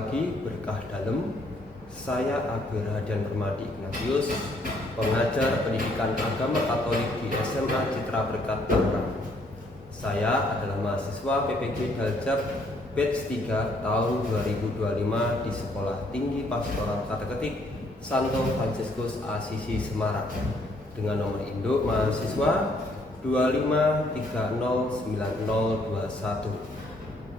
pagi berkah dalam. Saya Abi Rahadian Permadi Ignatius, pengajar pendidikan agama Katolik di SMA Citra Berkat Tangerang. Saya adalah mahasiswa PPG Daljak Batch 3 tahun 2025 di Sekolah Tinggi Pastoral Kateketik Santo Fransiskus Asisi Semarang dengan nomor induk mahasiswa 25309021.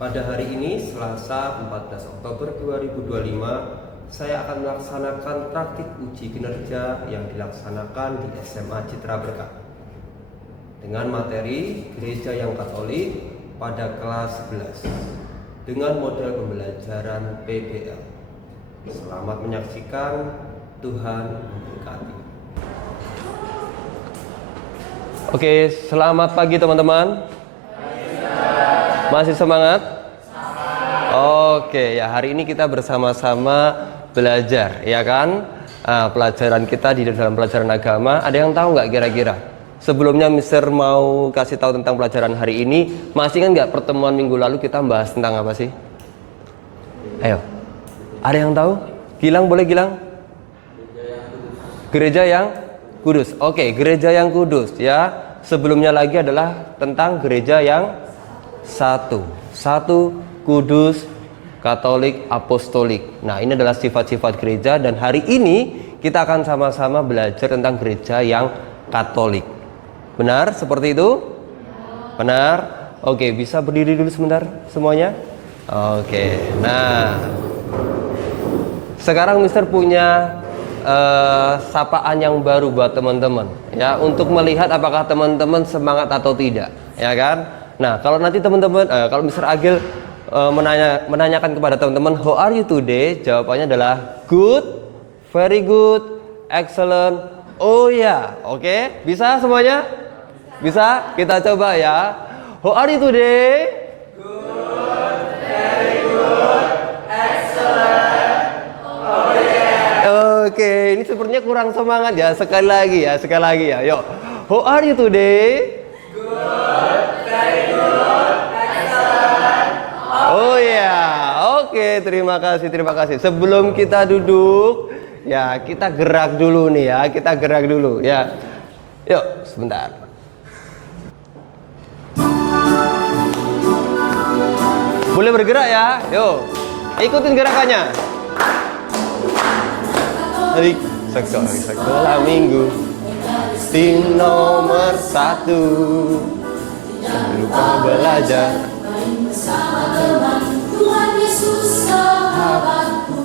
Pada hari ini, Selasa 14 Oktober 2025, saya akan melaksanakan praktik uji kinerja yang dilaksanakan di SMA Citra Berkat dengan materi Gereja yang Katolik pada kelas 11 dengan model pembelajaran PBL. Selamat menyaksikan, Tuhan memberkati. Oke, selamat pagi teman-teman. Masih semangat? Oke, ya hari ini kita bersama-sama belajar, ya kan? Pelajaran kita di dalam pelajaran agama. Ada yang tahu nggak kira-kira? Sebelumnya Mister mau kasih tahu tentang pelajaran hari ini. Masih kan nggak pertemuan minggu lalu kita bahas tentang apa sih? Ayo, ada yang tahu? Gilang, boleh Gilang? Gereja yang kudus. Oke, gereja yang kudus ya. Sebelumnya lagi adalah tentang gereja yang satu kudus, Katolik, Apostolik. Nah, ini adalah sifat-sifat gereja dan hari ini kita akan sama-sama belajar tentang gereja yang Katolik. Benar seperti itu? Benar? Oke, bisa berdiri dulu sebentar semuanya? Oke, nah sekarang Mister punya sapaan yang baru buat teman-teman ya, untuk melihat apakah teman-teman semangat atau tidak, ya kan? Nah, kalau nanti teman-teman kalau Mister Agil menanyakan kepada teman-teman, how are you today? Jawabannya adalah good, very good, excellent, oh ya, oke? Bisa semuanya? Bisa? Kita coba ya. How are you today? Good, very good, excellent, oh yeah. Oke, ini sepertinya kurang semangat ya. Sekali lagi ya. Yuk. How are you today? Good, very good, excellent, Oh ya, oke, terima kasih. Sebelum kita duduk, ya kita gerak dulu nih ya, ya. Yuk, sebentar. Boleh bergerak ya, yuk. Ikutin gerakannya. Hari sekolah minggu, tim nomor 1. Jangan lupa belajar. Tuhan Yesus sahabatku,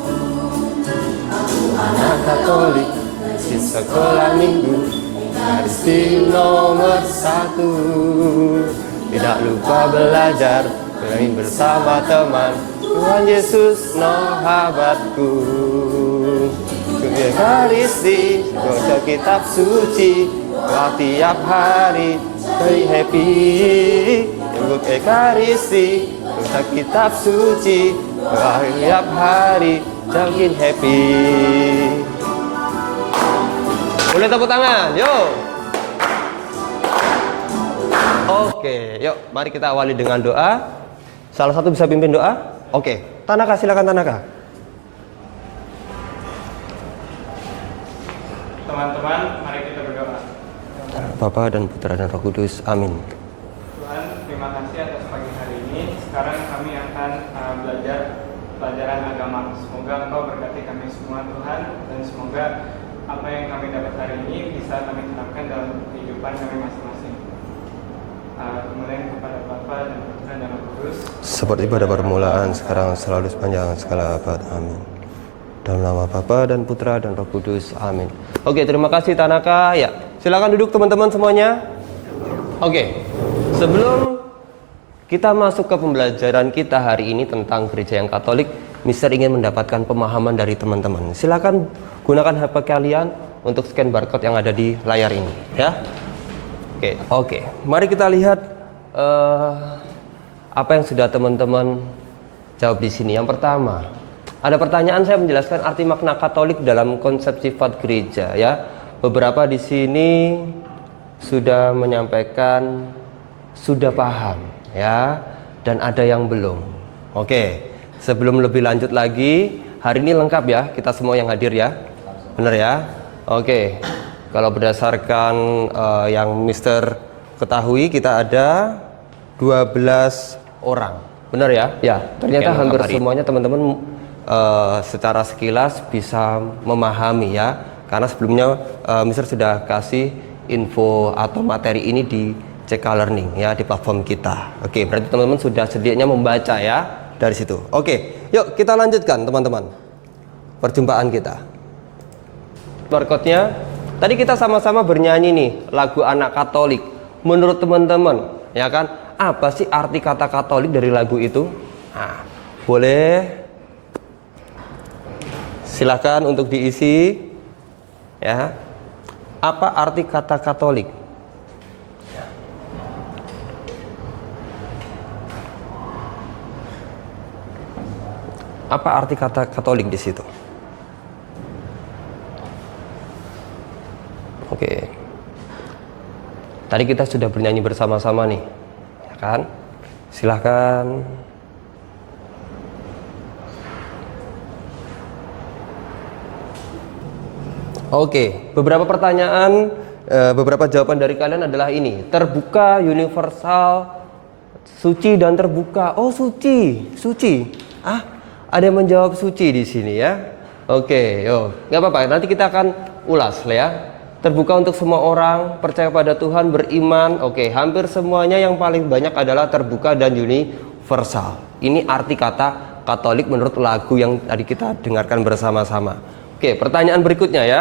aku Anak Katolik di sekolah minggu, garis tim nomor 1. Tidak lupa belajar, bermain bersama teman. Tuhan Yesus sahabatku. Ekaristi, baca kitab suci, tiap hari stay happy. Ikut Ekaristi, baca kitab suci, tiap hari makin happy. Boleh tepuk tangan, yuk. Oke, yuk mari kita awali dengan doa. Salah satu bisa pimpin doa? Oke, Tanaka, silakan Tanaka. Teman-teman, mari kita berdoa. Bapa dan Putra dan Roh Kudus, amin. Tuhan, terima kasih atas pagi hari ini. Sekarang kami akan belajar pelajaran agama. Semoga Engkau berkati kami semua Tuhan, dan semoga apa yang kami dapat hari ini bisa kami terapkan dalam kehidupan kami masing-masing. Kemudian kepada Bapa dan Putra dan Roh Kudus, Seperti pada permulaan, sekarang selalu sepanjang segala abad, amin. Dalam nama Bapa dan Putra dan Roh Kudus, amin. Oke, terima kasih Tanaka. Ya, silakan duduk teman-teman semuanya. Oke, sebelum kita masuk ke pembelajaran kita hari ini tentang gereja yang Katolik, Mister ingin mendapatkan pemahaman dari teman-teman. Silakan gunakan HP kalian untuk scan barcode yang ada di layar ini, ya. Oke. Mari kita lihat apa yang sudah teman-teman jawab di sini. Yang pertama, ada pertanyaan, saya menjelaskan arti makna Katolik dalam konsep sifat gereja, ya. Beberapa di sini sudah menyampaikan sudah paham, ya, dan ada yang belum. Oke, sebelum lebih lanjut lagi, hari ini lengkap ya, kita semua yang hadir ya. Bener ya? Oke. Kalau berdasarkan yang Mister ketahui, kita ada 12 orang. Bener ya? Ya, ternyata hampir semuanya teman-teman secara sekilas bisa memahami ya. Karena sebelumnya Mister sudah kasih info atau materi ini di CK Learning ya, di platform kita. Oke, berarti teman-teman sudah sedianya membaca ya dari situ. Oke, yuk kita lanjutkan teman-teman perjumpaan kita. Barcode-nya tadi kita sama-sama bernyanyi nih lagu anak Katolik. Menurut teman-teman ya kan, apa sih arti kata Katolik dari lagu itu? Nah, boleh silakan untuk diisi ya. Apa arti kata Katolik? Apa arti kata Katolik di situ? Oke. Tadi kita sudah bernyanyi bersama-sama nih, ya kan? Silahkan. Oke, beberapa pertanyaan, beberapa jawaban dari kalian adalah ini: terbuka, universal, suci dan terbuka. Oh, suci, suci. Ah, ada yang menjawab suci di sini ya. Oke, yo, nggak apa-apa. Nanti kita akan ulas lah ya. Terbuka untuk semua orang, percaya pada Tuhan, beriman. Oke, hampir semuanya yang paling banyak adalah terbuka dan universal. Ini arti kata Katolik menurut lagu yang tadi kita dengarkan bersama-sama. Oke, pertanyaan berikutnya ya.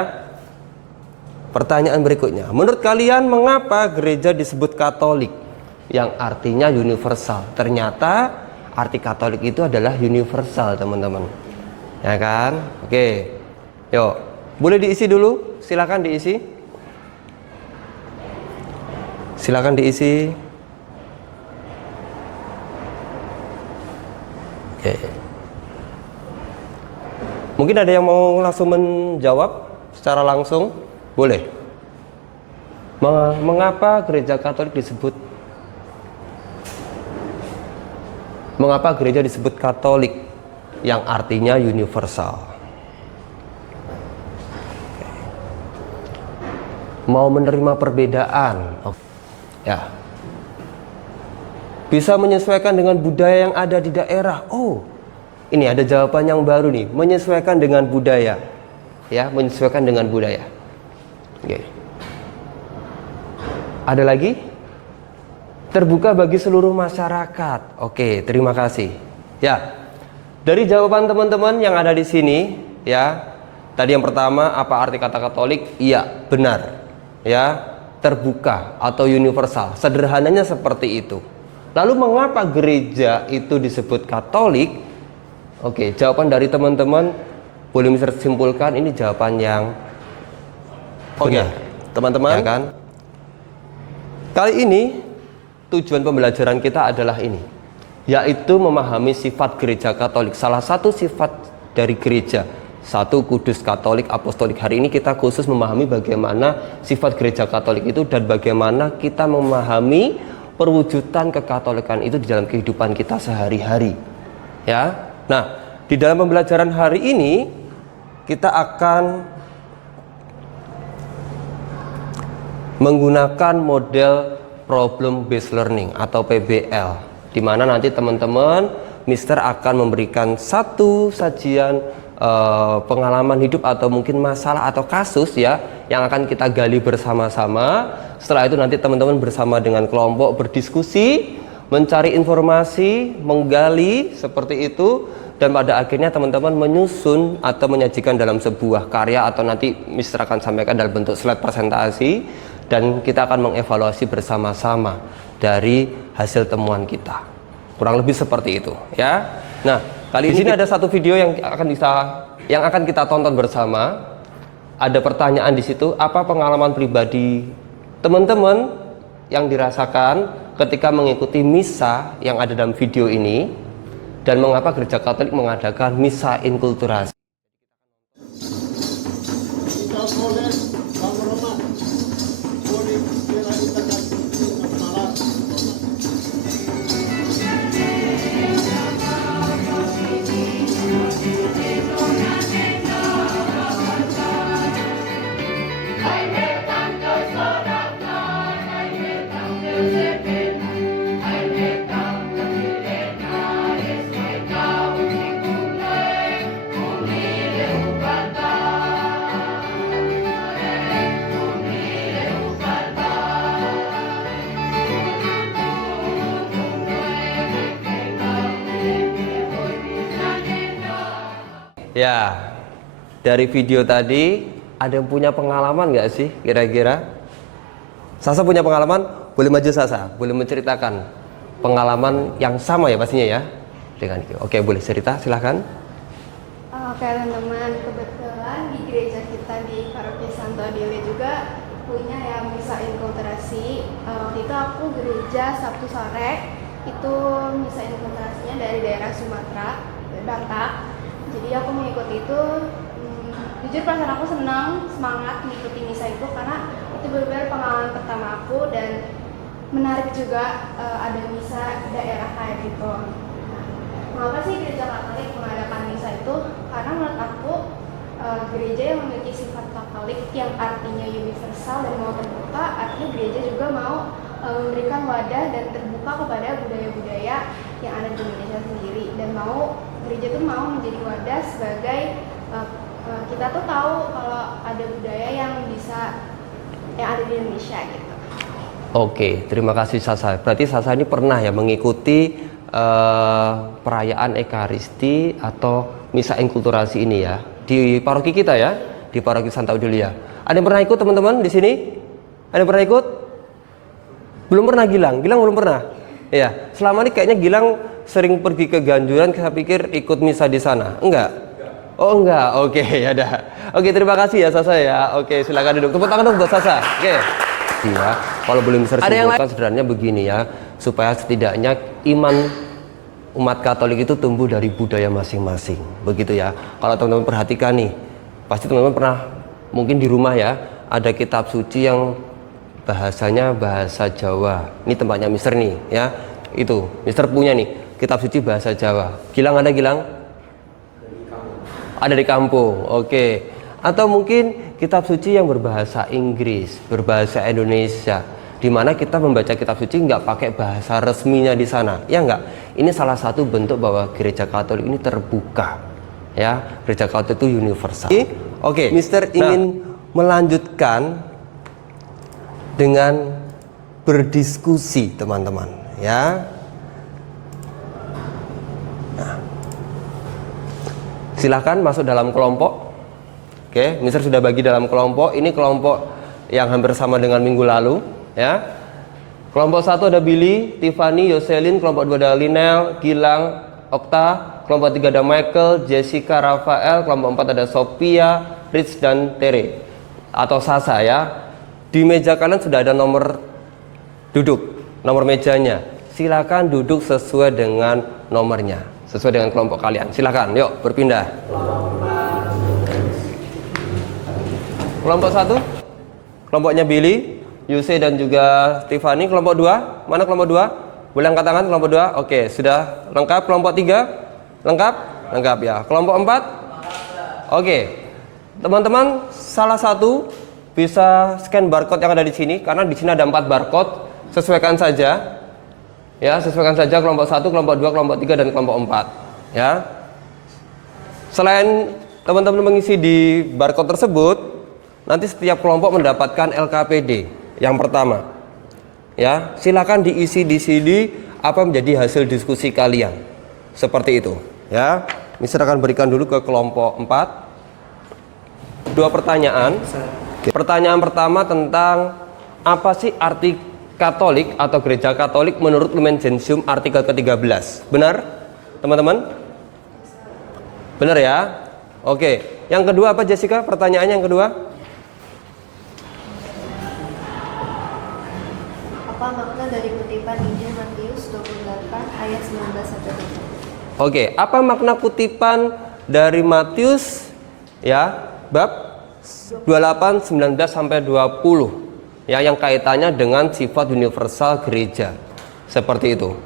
Pertanyaan berikutnya, menurut kalian mengapa gereja disebut Katolik? Yang artinya universal. Ternyata arti Katolik itu adalah universal, teman-teman. Ya kan? Oke. Yuk, boleh diisi dulu? Silakan diisi. Silakan diisi. Oke. Mungkin ada yang mau langsung menjawab secara langsung? Boleh. Mengapa gereja Katolik disebut? Mengapa gereja disebut Katolik yang artinya universal? Mau menerima perbedaan. Ya. Bisa menyesuaikan dengan budaya yang ada di daerah. Oh, ini ada jawaban yang baru nih, menyesuaikan dengan budaya. Ya, menyesuaikan dengan budaya. Oke. Ada lagi? Terbuka bagi seluruh masyarakat. Oke, terima kasih. Ya. Dari jawaban teman-teman yang ada di sini, ya. Tadi yang pertama, apa arti kata Katolik? Iya, benar. Ya, terbuka atau universal. Sederhananya seperti itu. Lalu mengapa gereja itu disebut Katolik? Oke, jawaban dari teman-teman boleh bisa simpulkan ini jawaban yang benar, teman-teman. Ya kan? Kali ini tujuan pembelajaran kita adalah ini, yaitu memahami sifat gereja Katolik. Salah satu sifat dari gereja, satu kudus Katolik Apostolik. Hari ini kita khusus memahami bagaimana sifat gereja Katolik itu dan bagaimana kita memahami perwujudan kekatolikan itu di dalam kehidupan kita sehari-hari. Ya. Nah, di dalam pembelajaran hari ini kita akan menggunakan model problem based learning atau PBL, di mana nanti teman-teman Mister akan memberikan satu sajian pengalaman hidup atau mungkin masalah atau kasus ya yang akan kita gali bersama-sama. Setelah itu nanti teman-teman bersama dengan kelompok berdiskusi, mencari informasi, menggali seperti itu, dan pada akhirnya teman-teman menyusun atau menyajikan dalam sebuah karya atau nanti Mister akan sampaikan dalam bentuk slide presentasi, dan kita akan mengevaluasi bersama-sama dari hasil temuan kita. Kurang lebih seperti itu ya. Nah, kali ini ada satu video yang akan kita tonton bersama. Ada pertanyaan di situ, apa pengalaman pribadi teman-teman yang dirasakan ketika mengikuti misa yang ada dalam video ini, dan mengapa gereja Katolik mengadakan misa inkulturasi. Ya, dari video tadi ada yang punya pengalaman nggak sih kira-kira? Sasa punya pengalaman? Boleh maju Sasa, boleh menceritakan pengalaman yang sama ya pastinya ya dengan itu. Oke, boleh cerita, silahkan. Oke teman-teman, kebetulan di gereja kita di Paroki Santo Adele juga punya yang misa inkulturasi. Waktu itu aku gereja Sabtu sore, itu misa inkulturasinya dari daerah Sumatera, Batak. Jadi aku mengikuti itu, jujur perasaan aku senang, semangat mengikuti misa itu karena itu benar-benar pengalaman pertama aku dan menarik juga ada misa daerah kayak gitu. Mengapa sih gereja Katolik mengadakan misa itu? Karena menurut aku gereja yang memiliki sifat Katolik yang artinya universal dan mau terbuka, artinya gereja juga mau memberikan wadah dan terbuka kepada budaya-budaya yang ada di Indonesia sendiri, dan mau gereja itu mau menjadi wadah sebagai kita tuh tahu kalau ada budaya yang ada di Indonesia gitu. Oke, terima kasih Sasa. Berarti Sasa ini pernah ya mengikuti perayaan Ekaristi atau misa inkulturasi ini ya di paroki kita ya, di paroki Santa Audelia. Ada yang pernah ikut teman-teman di sini? Ada yang pernah ikut? Belum pernah Gilang? Gilang belum pernah? Ya, selama ini kayaknya Gilang sering pergi ke Ganjuran, saya pikir ikut misa di sana. Enggak? Oh enggak, oke ya dah. Oke, terima kasih ya Sasa ya. Oke, silakan duduk. Tepuk tangan dong buat Sasa. Oke. Ya, kalau boleh bisa simpulkan sederhananya begini ya, supaya setidaknya iman umat Katolik itu tumbuh dari budaya masing-masing, begitu ya. Kalau teman-teman perhatikan nih, pasti teman-teman pernah mungkin di rumah ya, ada kitab suci yang bahasanya bahasa Jawa. Ini tempatnya Mister nih ya, itu Mister punya nih kitab suci bahasa Jawa. Gilang ada Gilang? Ada di kampung, oke. Atau mungkin kitab suci yang berbahasa Inggris, berbahasa Indonesia, di mana kita membaca kitab suci nggak pakai bahasa resminya di sana, ya nggak? Ini salah satu bentuk bahwa gereja Katolik ini terbuka, ya. Gereja Katolik itu universal. Oke, Mister ingin melanjutkan dengan berdiskusi, teman-teman, ya. Nah, silahkan masuk dalam kelompok. Oke, Mister sudah bagi dalam kelompok. Ini kelompok yang hampir sama dengan minggu lalu, ya. Kelompok 1 ada Billy, Tiffany, Yoselin. Kelompok 2 ada Linel, Gilang, Okta. Kelompok 3 ada Michael, Jessica, Rafael. Kelompok 4 ada Sophia, Rich, dan Tere atau Sasa ya. Di meja kalian sudah ada nomor duduk, nomor mejanya. Silakan duduk sesuai dengan nomornya, sesuai dengan kelompok kalian. Silakan, yuk berpindah. Kelompok 1, kelompoknya Billy, Yuse dan juga Tiffany. Kelompok 2, mana kelompok 2? Boleh angkat tangan kelompok 2? Oke, sudah lengkap. Kelompok 3, lengkap? Lengkap ya. Kelompok 4? Oke, teman-teman salah satu bisa scan barcode yang ada di sini, karena di sini ada 4 barcode. Sesuaikan saja, ya, sesuaikan saja kelompok 1, kelompok 2, kelompok 3, dan kelompok 4, ya. Selain teman-teman mengisi di barcode tersebut, nanti setiap kelompok mendapatkan LKPD yang pertama. Ya, silakan diisi di sini apa menjadi hasil diskusi kalian. Seperti itu, ya. Mister akan berikan dulu ke kelompok 4 2 pertanyaan. Pertanyaan pertama tentang apa sih arti Katolik atau Gereja Katolik menurut Lumen Gentium artikel ke-13. Benar, teman-teman? Benar ya? Oke. Yang kedua apa Jessica? Pertanyaannya yang kedua? Apa makna dari kutipan Injil Matius 28 ayat 19 sampai 20? Oke, apa makna kutipan dari Matius ya, bab 28 19 sampai 20 ya, yang kaitannya dengan sifat universal gereja. Seperti itu.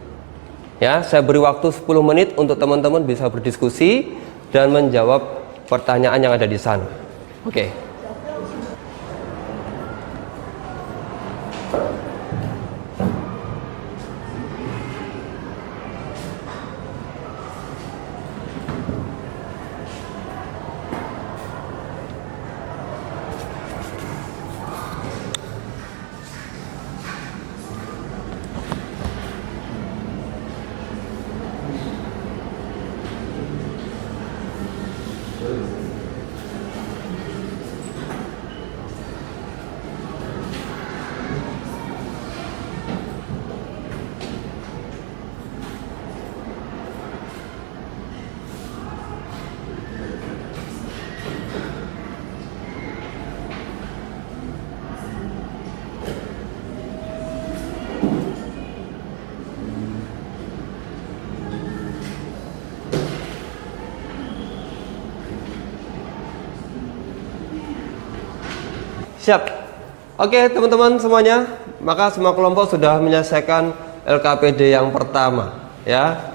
Ya, saya beri waktu 10 menit untuk teman-teman bisa berdiskusi dan menjawab pertanyaan yang ada di sana. Oke. Siap. Oke, teman-teman semuanya, maka semua kelompok sudah menyelesaikan LKPD yang pertama, ya.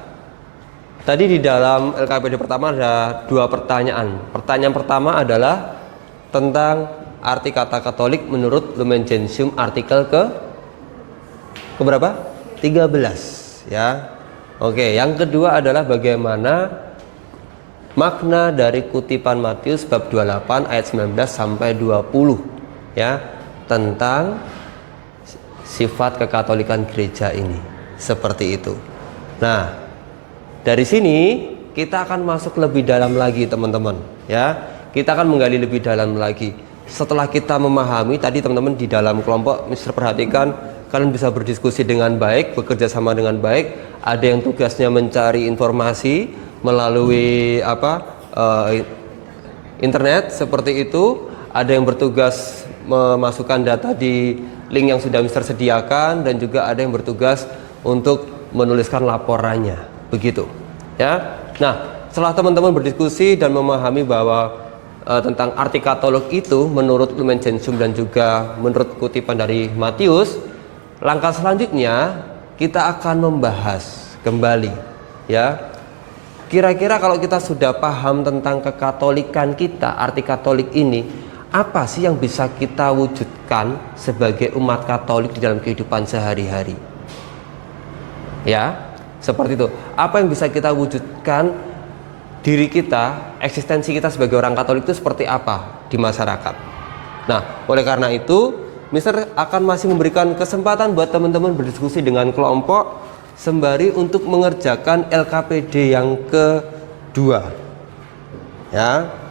Tadi di dalam LKPD pertama ada 2 pertanyaan. Pertanyaan pertama adalah tentang arti kata Katolik menurut Lumen Gentium artikel ke berapa? 13, ya. Oke, yang kedua adalah bagaimana makna dari kutipan Matius bab 28 ayat 19 sampai 20, ya, tentang sifat kekatolikan gereja ini. Seperti itu. Nah, dari sini kita akan masuk lebih dalam lagi, teman-teman, ya. Kita akan menggali lebih dalam lagi. Setelah kita memahami tadi, teman-teman di dalam kelompok, Mister perhatikan kalian bisa berdiskusi dengan baik, bekerja sama dengan baik. Ada yang tugasnya mencari informasi melalui internet seperti itu. Ada yang bertugas memasukkan data di link yang sudah Mister sediakan, dan juga ada yang bertugas untuk menuliskan laporannya, begitu, ya. Nah, setelah teman-teman berdiskusi dan memahami bahwa tentang arti Katolik itu menurut Lumen Gentium dan juga menurut kutipan dari Matius, langkah selanjutnya kita akan membahas kembali, ya. Kira-kira kalau kita sudah paham tentang kekatolikan kita, arti Katolik ini, apa sih yang bisa kita wujudkan sebagai umat Katolik di dalam kehidupan sehari-hari? Ya, seperti itu. Apa yang bisa kita wujudkan diri kita, eksistensi kita sebagai orang Katolik itu seperti apa di masyarakat? Nah, oleh karena itu, Mister akan masih memberikan kesempatan buat teman-teman berdiskusi dengan kelompok sembari untuk mengerjakan LKPD yang kedua. Ya.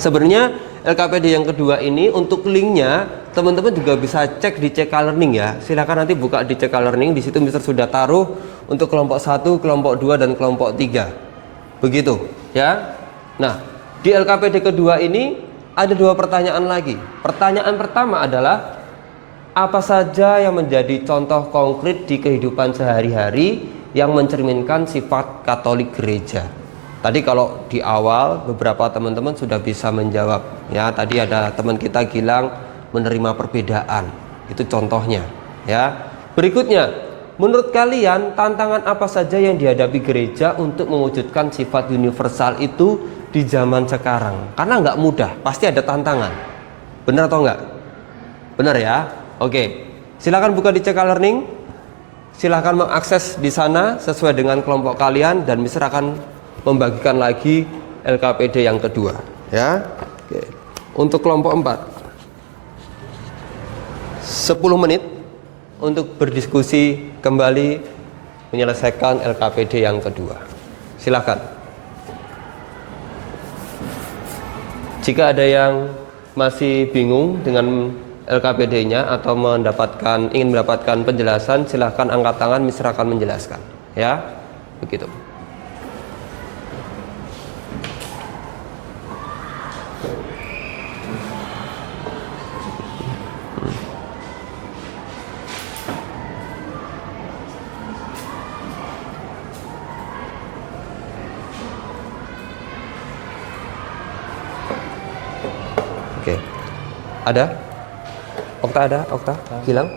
Sebenarnya LKPD yang kedua ini untuk linknya teman-teman juga bisa cek di CK Learning, ya. Silakan nanti buka di CK Learning, di situ Mister sudah taruh untuk kelompok 1, kelompok 2 dan kelompok 3. Begitu, ya. Nah, di LKPD kedua ini ada 2 pertanyaan lagi. Pertanyaan pertama adalah apa saja yang menjadi contoh konkret di kehidupan sehari-hari yang mencerminkan sifat Katolik gereja. Tadi kalau di awal beberapa teman-teman sudah bisa menjawab, ya. Tadi ada teman kita Gilang menerima perbedaan, itu contohnya, ya. Berikutnya, menurut kalian tantangan apa saja yang dihadapi gereja untuk mewujudkan sifat universal itu di zaman sekarang? Karena nggak mudah, pasti ada tantangan. Benar atau enggak? Benar, ya. Oke, silakan buka di CK Learning, silakan mengakses di sana sesuai dengan kelompok kalian, dan Mister akan membagikan lagi LKPD yang kedua, ya. Oke. Untuk kelompok 4, 10 menit untuk berdiskusi kembali menyelesaikan LKPD yang kedua. Silakan. Jika ada yang masih bingung dengan LKPD-nya atau ingin mendapatkan penjelasan, silakan angkat tangan, Mister akan menjelaskan, ya. Begitu. Oke. Ada? Okta ada? Okta? Hilang?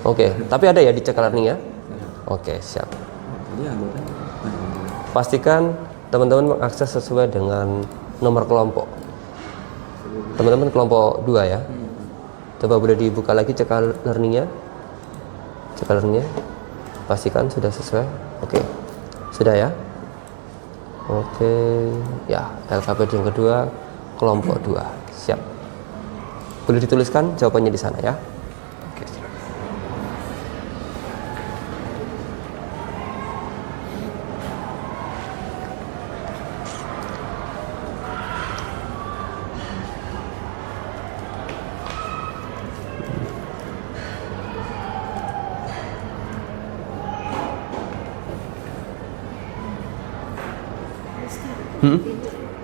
Oke, tapi ada ya di CK Learning, ya? Oke, siap. Pastikan teman-teman mengakses sesuai dengan nomor kelompok. Teman-teman kelompok 2, ya. Coba boleh dibuka lagi CK Learning-nya. CK Learning-nya. Pastikan sudah sesuai. Oke. Sudah, ya? Oke. Ya, LKPD yang kedua, kelompok 2. Siap. Boleh dituliskan jawabannya di sana, ya. Oke, silakan.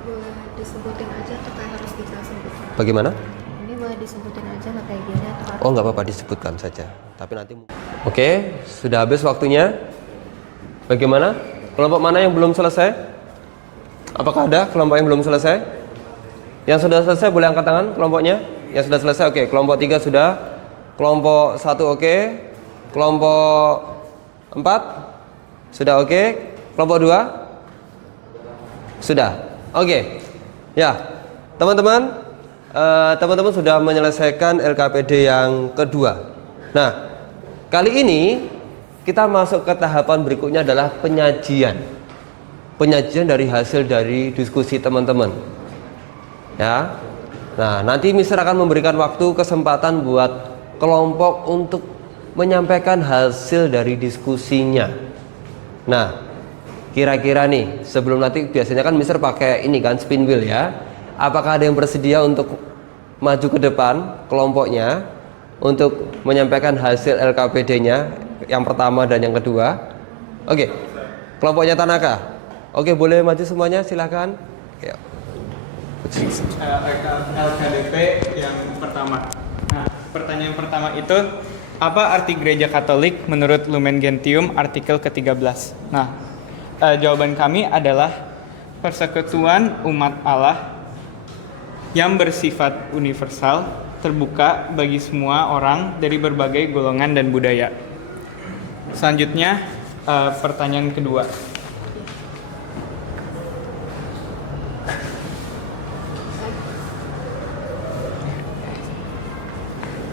Boleh disebutin aja atau kayak harus dijelasin? Bagaimana? Ini boleh disebutin aja nggak kayak gini atau harus? Oh, nggak apa-apa, disebutkan saja. Tapi nanti. Oke, sudah habis waktunya. Bagaimana? Kelompok mana yang belum selesai? Apakah ada kelompok yang belum selesai? Yang sudah selesai boleh angkat tangan kelompoknya. Yang sudah selesai oke. Kelompok 3 sudah. Kelompok 1 oke. Kelompok 4 sudah oke. Kelompok 2 sudah. Oke. Ya. Teman-teman, teman-teman sudah menyelesaikan LKPD yang kedua. Nah, kali ini kita masuk ke tahapan berikutnya adalah penyajian. Penyajian dari hasil dari diskusi teman-teman. Ya. Nah, nanti Mister akan memberikan waktu kesempatan buat kelompok untuk menyampaikan hasil dari diskusinya. Nah, kira-kira nih, sebelum nanti biasanya kan Mister pakai ini kan spin wheel ya. Apakah ada yang bersedia untuk maju ke depan kelompoknya untuk menyampaikan hasil LKPD-nya yang pertama dan yang kedua? Oke. Kelompoknya Tanaka. Oke, boleh maju semuanya, silakan. Ya. LKDP yang pertama. Nah, pertanyaan pertama itu, apa arti gereja Katolik menurut Lumen Gentium artikel ke-13? Nah, jawaban kami adalah persekutuan umat Allah yang bersifat universal, terbuka bagi semua orang dari berbagai golongan dan budaya. Selanjutnya, pertanyaan kedua.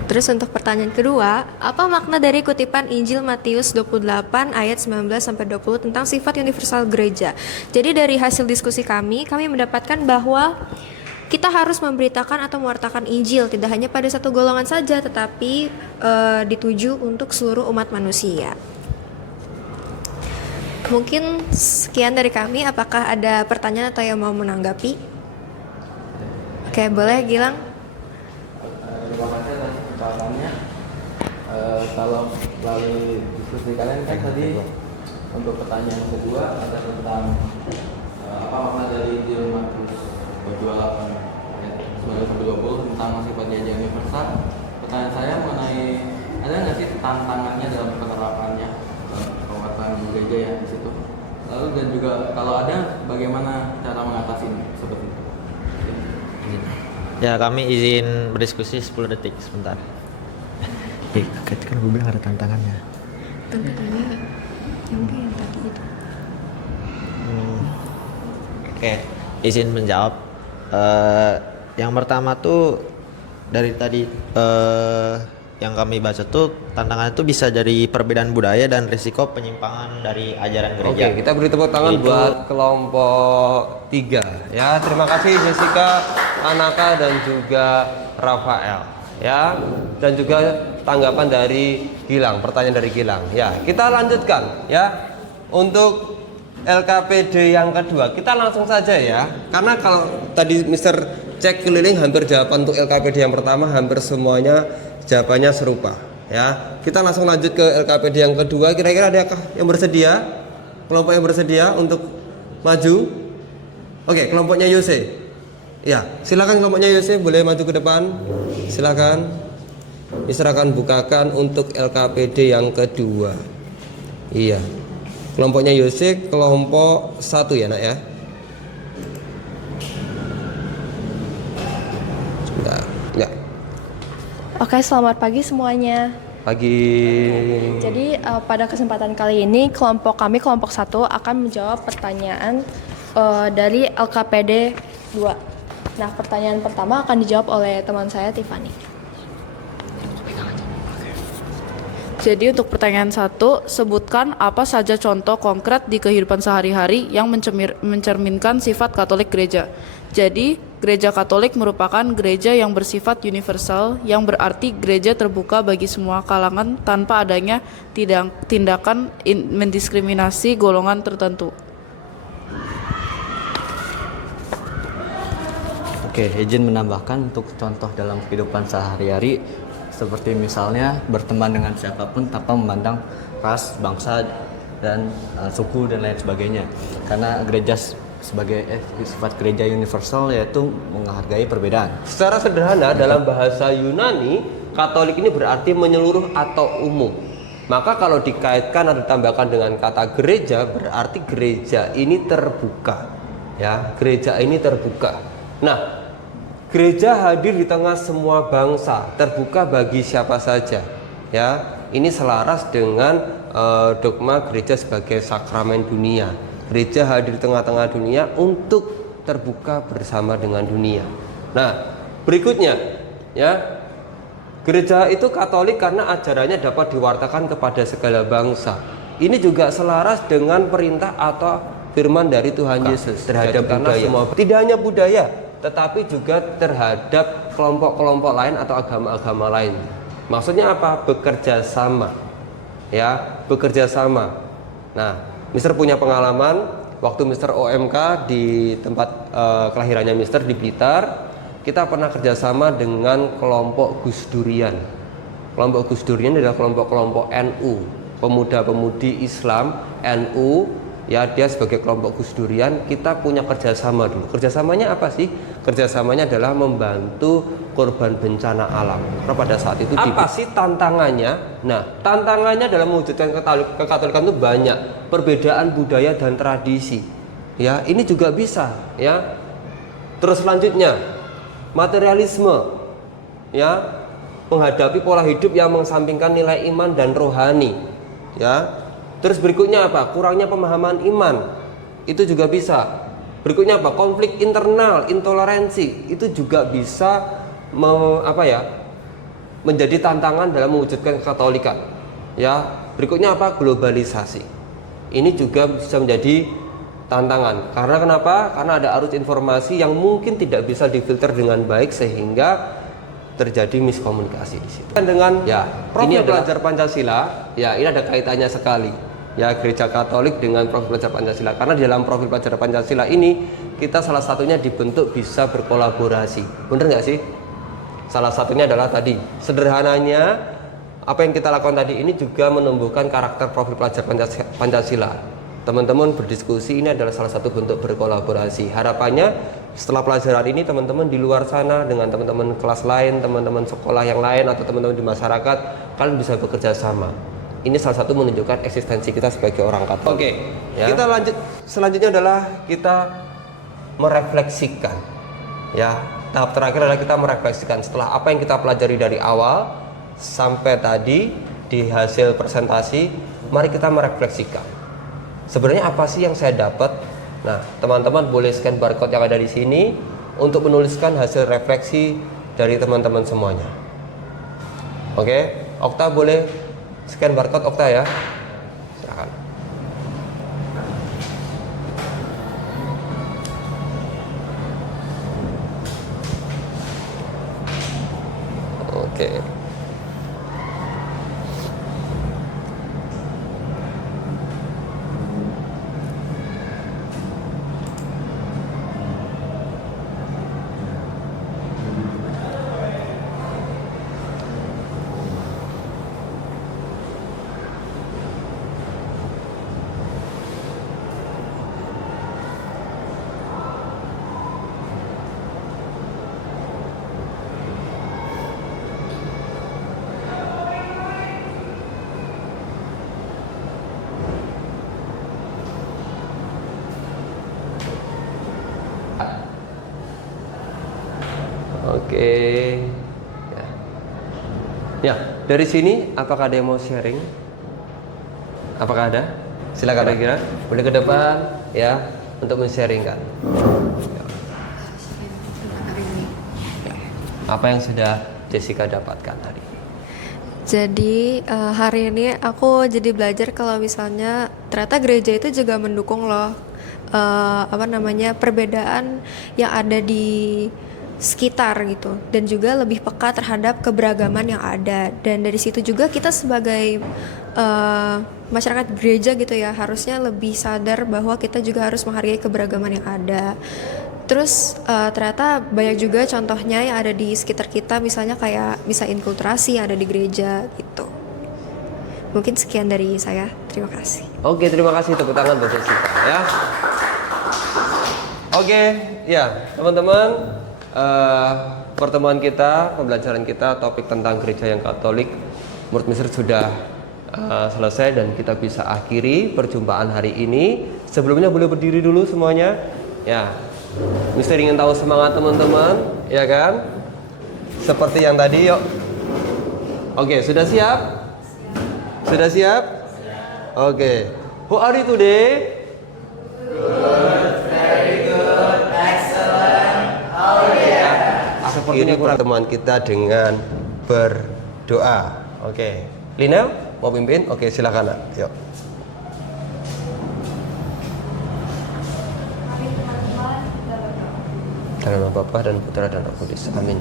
Terus untuk pertanyaan kedua, apa makna dari kutipan Injil Matius 28 ayat 19-20 tentang sifat universal gereja? Jadi dari hasil diskusi kami mendapatkan bahwa kita harus memberitakan atau mewartakan Injil tidak hanya pada satu golongan saja, tetapi dituju untuk seluruh umat manusia. Mungkin sekian dari kami. Apakah ada pertanyaan atau yang mau menanggapi? Oke, boleh Gilang. Terima kasih atas kesempatannya. Kalau melalui diskusi kalian kan tadi untuk pertanyaan kedua ada tentang apa makna dari Injil Matius 28 ayat 19-20 tentang sifat gereja universal. Pertanyaan saya mengenai ada nggak sih tantangannya dalam penerapannya penguatan gereja ya di situ. Lalu dan juga kalau ada bagaimana cara mengatasi seperti itu. Ya, kami izin berdiskusi 10 detik sebentar. Kan gue bilang ada tantangannya. Tantangannya yang tadi itu. Oke, izin menjawab. Yang pertama tuh dari tadi yang kami baca tuh tantangan itu bisa dari perbedaan budaya dan risiko penyimpangan dari ajaran gereja. Oke, kita beri tepuk tangan buat kelompok 3 ya. Terima kasih Jessica, Anaka dan juga Rafael ya. Dan juga tanggapan dari Gilang, pertanyaan dari Gilang. Ya, kita lanjutkan ya. Untuk LKPD yang kedua, kita langsung saja ya. Karena kalau tadi Mister cek keliling hampir jawaban untuk LKPD yang pertama hampir semuanya jawabannya serupa ya. Kita langsung lanjut ke LKPD yang kedua. Kira-kira adakah yang bersedia? Kelompok yang bersedia untuk maju? Oke, kelompoknya Yose. Ya, silakan kelompoknya Yose boleh maju ke depan. Silakan. Mister akan bukakan untuk LKPD yang kedua. Iya. Kelompoknya Yose kelompok 1 ya, Nak ya. Sebentar. Ya. Oke, selamat pagi semuanya. Pagi. Jadi pada kesempatan kali ini kelompok kami, kelompok 1 akan menjawab pertanyaan dari LKPD 2. Nah, pertanyaan pertama akan dijawab oleh teman saya Tiffany. Jadi untuk pertanyaan 1, sebutkan apa saja contoh konkret di kehidupan sehari-hari yang mencerminkan sifat Katolik gereja. Jadi, gereja Katolik merupakan gereja yang bersifat universal, yang berarti gereja terbuka bagi semua kalangan tanpa adanya tindakan mendiskriminasi golongan tertentu. Oke, izin menambahkan untuk contoh dalam kehidupan sehari-hari seperti misalnya berteman dengan siapapun tanpa memandang ras, bangsa, dan suku dan lain sebagainya. Karena gereja sebagai sifat gereja universal yaitu menghargai perbedaan. Secara sederhana dalam bahasa Yunani, Katolik ini berarti menyeluruh atau umum. Maka kalau dikaitkan atau ditambahkan dengan kata gereja, berarti gereja ini terbuka. Ya, gereja ini terbuka. Nah, Gereja hadir di tengah semua bangsa, terbuka bagi siapa saja. Ya, ini selaras dengan dogma gereja sebagai sakramen dunia. Gereja hadir di tengah-tengah dunia untuk terbuka bersama dengan dunia. Nah, berikutnya, ya, gereja itu Katolik karena ajarannya dapat diwartakan kepada segala bangsa. Ini juga selaras dengan perintah atau firman dari Tuhan Yesus terhadap budaya. Tidak hanya budaya, tetapi juga terhadap kelompok-kelompok lain atau agama-agama lain. Maksudnya apa? Bekerja sama. Ya, bekerja sama. Nah, Mister punya pengalaman waktu Mister OMK di tempat kelahirannya Mister di Blitar. Kita pernah kerjasama dengan kelompok Gus Durian. Kelompok Gus Durian adalah kelompok-kelompok NU, pemuda-pemudi Islam NU. Ya, dia sebagai kelompok Gus Durian. Kita punya kerjasama dulu. Kerjasamanya apa sih? Kerjasamanya adalah membantu korban bencana alam. Karena pada saat itu apa sih tantangannya? Nah, tantangannya dalam mewujudkan kekatolikan itu banyak. Perbedaan budaya dan tradisi. Ya, ini juga bisa. Ya. Terus selanjutnya, materialisme. Ya, menghadapi pola hidup yang mengesampingkan nilai iman dan rohani. Ya. Terus berikutnya apa? Kurangnya pemahaman iman. Itu juga bisa. Berikutnya apa? Konflik internal, intoleransi. Itu juga bisa menjadi tantangan dalam mewujudkan kekatolikan. Ya, berikutnya apa? Globalisasi. Ini juga bisa menjadi tantangan. Karena kenapa? Karena ada arus informasi yang mungkin tidak bisa difilter dengan baik sehingga terjadi miskomunikasi di situ. Dan dengan profil pelajar Pancasila, ya ini ada kaitannya sekali. Ya, gereja Katolik dengan profil pelajar Pancasila. Karena di dalam profil pelajar Pancasila ini kita salah satunya dibentuk bisa berkolaborasi. Bener nggak sih? Salah satunya adalah tadi sederhananya apa yang kita lakukan tadi ini juga menumbuhkan karakter profil pelajar Pancasila. Teman-teman berdiskusi ini adalah salah satu bentuk berkolaborasi. Harapannya setelah pelajaran ini teman-teman di luar sana dengan teman-teman kelas lain, teman-teman sekolah yang lain atau teman-teman di masyarakat, kalian bisa bekerja sama. Ini salah satu menunjukkan eksistensi kita sebagai orang Katolik. Oke, ya. Kita lanjut. Selanjutnya adalah kita merefleksikan. Ya, tahap terakhir adalah kita merefleksikan setelah apa yang kita pelajari dari awal sampai tadi di hasil presentasi. Mari kita merefleksikan. Sebenarnya apa sih yang saya dapat? Nah, teman-teman boleh scan barcode yang ada di sini untuk menuliskan hasil refleksi dari teman-teman semuanya. Oke, Okta boleh scan barcode Okta ya. Silakan. Oke. Oke. Ya, dari sini apakah ada yang mau sharing? Apakah ada? Silakan kira-kira. Boleh ke depan ya untuk men-sharingkan. Ya. Apa yang sudah Jessica dapatkan hari ini? Jadi hari ini aku jadi belajar kalau misalnya ternyata gereja itu juga mendukung loh perbedaan yang ada di sekitar gitu, dan juga lebih peka terhadap keberagaman yang ada. Dan dari situ juga kita sebagai masyarakat gereja gitu ya harusnya lebih sadar bahwa kita juga harus menghargai keberagaman yang ada. Terus ternyata banyak juga contohnya yang ada di sekitar kita, misalnya kayak misa inkulturasi yang ada di gereja gitu. Mungkin sekian dari saya, terima kasih. Oke, terima kasih, tepuk tangan buat Jessica ya. Oke, ya teman-teman, pertemuan kita, pembelajaran kita, topik tentang gereja yang Katolik menurut Mister sudah selesai dan kita bisa akhiri perjumpaan hari ini. Sebelumnya boleh berdiri dulu semuanya. Ya, Mister ingin tahu semangat teman-teman, ya kan? Seperti yang tadi, yuk. Oke, sudah siap? Sudah siap? Oke. Who are you today? Seperti ini pertemuan kita dengan berdoa. Oke. Lina mau pimpin? Oke, silakan. Nak. Yuk. Mari teman-teman kita berdoa. Dalam nama Bapa dan Putra dan Roh Kudus. Amin.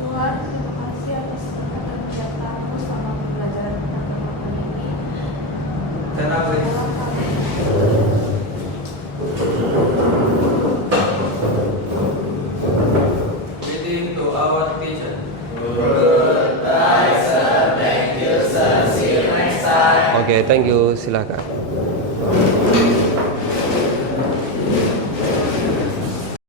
Tuhan, terima kasih atas berkat dan penyertaan-Mu selama pembelajaran tentang agama ini. Reading to our teacher. Oke, thank you. Silakan.